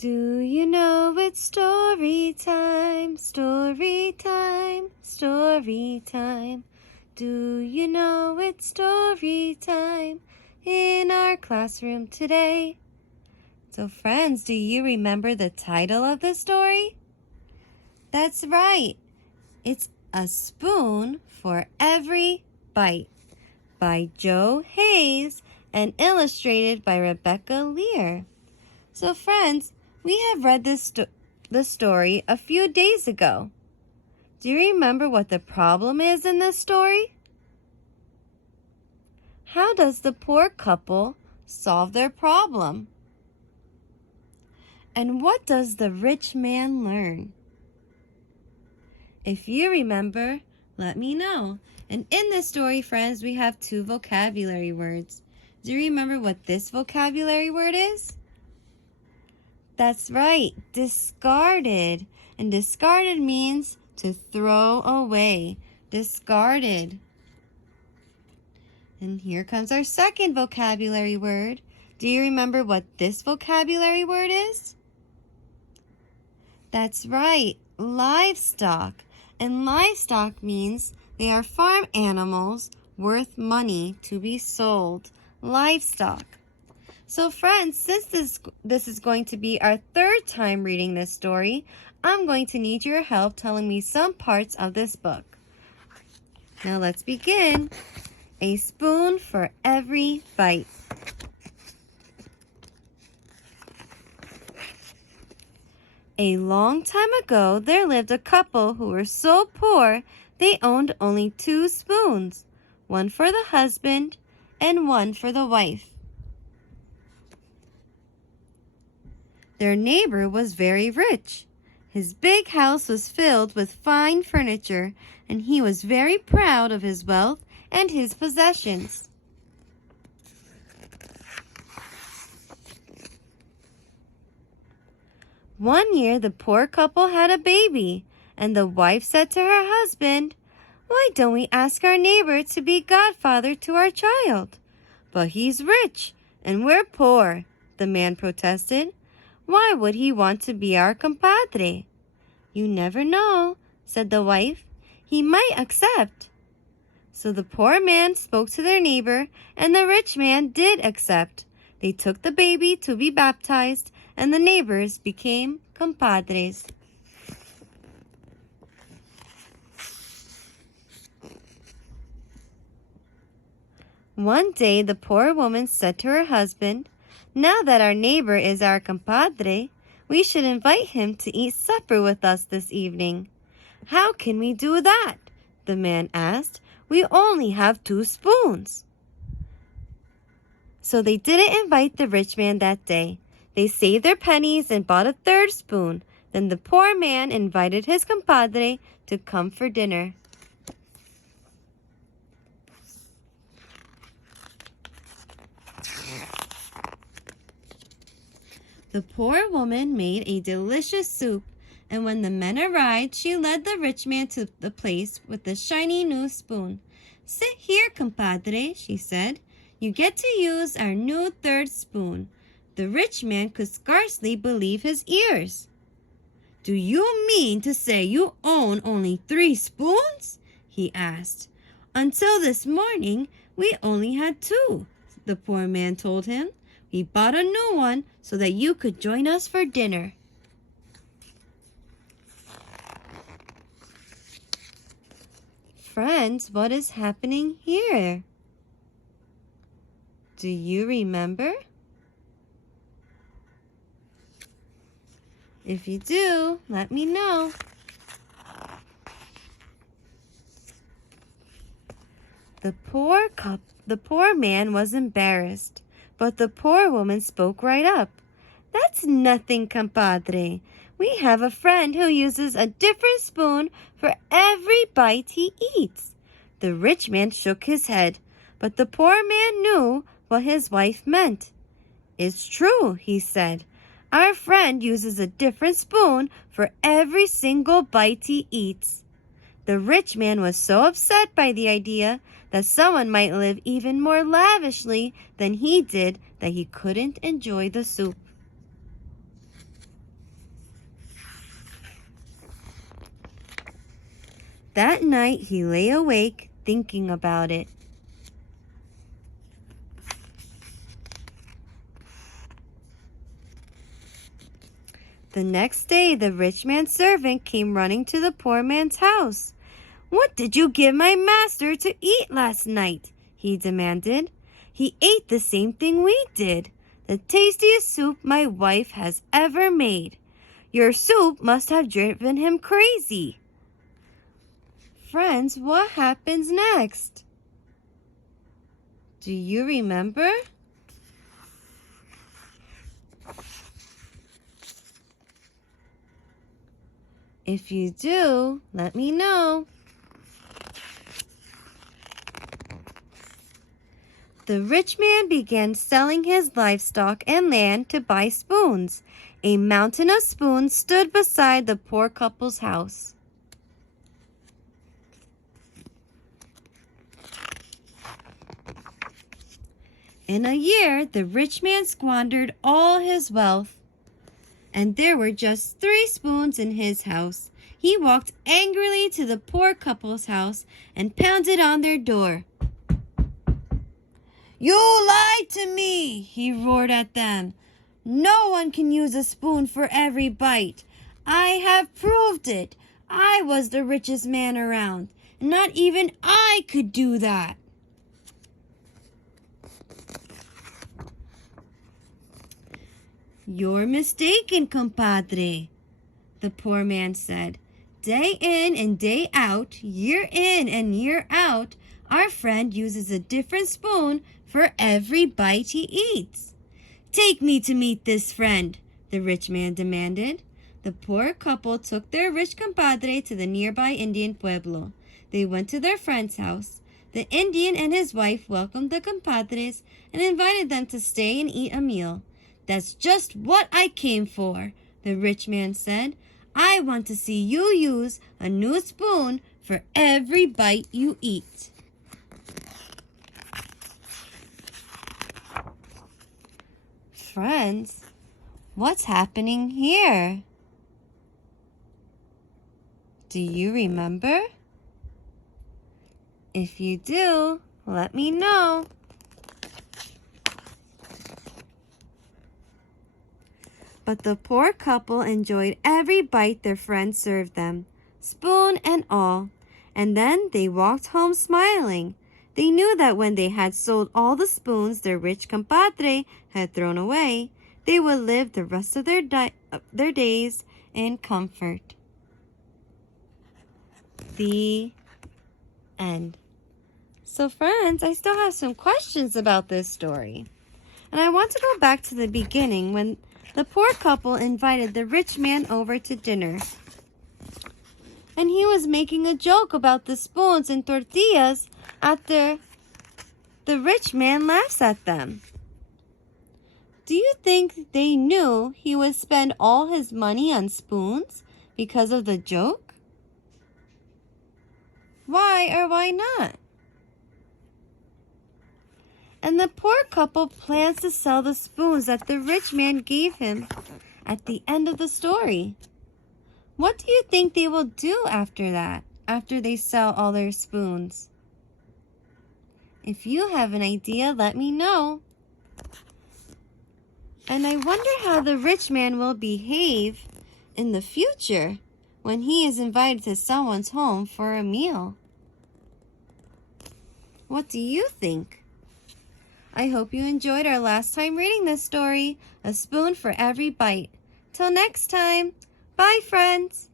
Do you know it's story time, story time, story time? Do you know it's story time in our classroom today? So friends, do you remember the title of the story? That's right. It's A Spoon for Every Bite by Joe Hayes and illustrated by Rebecca Lear. So friends, we have read the story a few days ago. Do you remember what the problem is in this story? How does the poor couple solve their problem? And what does the rich man learn? If you remember, let me know. And in this story, friends, we have 2 vocabulary words. Do you remember what this vocabulary word is? That's right, discarded. And discarded means to throw away. Discarded. And here comes our second vocabulary word. Do you remember what this vocabulary word is? That's right, livestock. And livestock means they are farm animals worth money to be sold. Livestock. So friends, since this is going to be our 3rd time reading this story, I'm going to need your help telling me some parts of this book. Now let's begin. A spoon for every bite. A long time ago, there lived a couple who were so poor they owned only 2 spoons, one for the husband and one for the wife. Their neighbor was very rich. His big house was filled with fine furniture, and he was very proud of his wealth and his possessions. One year, the poor couple had a baby, and the wife said to her husband, "Why don't we ask our neighbor to be godfather to our child?" "But he's rich, and we're poor," the man protested. "Why would he want to be our compadre?" "You never know," said the wife. "He might accept." So the poor man spoke to their neighbor, and the rich man did accept. They took the baby to be baptized, and the neighbors became compadres. One day the poor woman said to her husband, "Now that our neighbor is our compadre, we should invite him to eat supper with us this evening." "How can we do that?" the man asked. "We only have 2 spoons." So they didn't invite the rich man that day. They saved their pennies and bought a 3rd spoon. Then the poor man invited his compadre to come for dinner. The poor woman made a delicious soup, and when the men arrived, she led the rich man to the place with the shiny new spoon. "Sit here, compadre," she said. "You get to use our new 3rd spoon." The rich man could scarcely believe his ears. "Do you mean to say you own only 3 spoons?" he asked. "Until this morning, we only had 2, the poor man told him. "We bought a new one so that you could join us for dinner." Friends, what is happening here? Do you remember? If you do, let me know. The poor man was embarrassed, but the poor woman spoke right up. "That's nothing, compadre. We have a friend who uses a different spoon for every bite he eats." The rich man shook his head, but the poor man knew what his wife meant. "It's true," he said. "Our friend uses a different spoon for every single bite he eats." The rich man was so upset by the idea that someone might live even more lavishly than he did that he couldn't enjoy the soup. That night he lay awake thinking about it. The next day, the rich man's servant came running to the poor man's house. "What did you give my master to eat last night?" he demanded. "He ate the same thing we did, the tastiest soup my wife has ever made. Your soup must have driven him crazy." Friends, what happens next? Do you remember? If you do, let me know. The rich man began selling his livestock and land to buy spoons. A mountain of spoons stood beside the poor couple's house. In a year, the rich man squandered all his wealth, and there were just 3 spoons in his house. He walked angrily to the poor couple's house and pounded on their door. "You lied to me," he roared at them. "No one can use a spoon for every bite. I have proved it. I was the richest man around. Not even I could do that." "You're mistaken, compadre," the poor man said. "Day in and day out, year in and year out, our friend uses a different spoon for every bite he eats." "Take me to meet this friend," the rich man demanded. The poor couple took their rich compadre to the nearby Indian pueblo. They went to their friend's house. The Indian and his wife welcomed the compadres and invited them to stay and eat a meal. "That's just what I came for," the rich man said. "I want to see you use a new spoon for every bite you eat." Friends, what's happening here? Do you remember? If you do, let me know. But the poor couple enjoyed every bite their friend served them, spoon and all, and then they walked home smiling. They knew that when they had sold all the spoons their rich compadre had thrown away, they would live the rest of their days in comfort. The end. So friends, I still have some questions about this story. And I want to go back to the beginning when the poor couple invited the rich man over to dinner. And he was making a joke about the spoons and tortillas after the rich man laughs at them. Do you think they knew he would spend all his money on spoons because of the joke? Why or why not? And the poor couple plans to sell the spoons that the rich man gave him at the end of the story. What do you think they will do after that, after they sell all their spoons? If you have an idea, let me know. And I wonder how the rich man will behave in the future when he is invited to someone's home for a meal. What do you think? I hope you enjoyed our last time reading this story, A Spoon for Every Bite. Till next time, bye friends!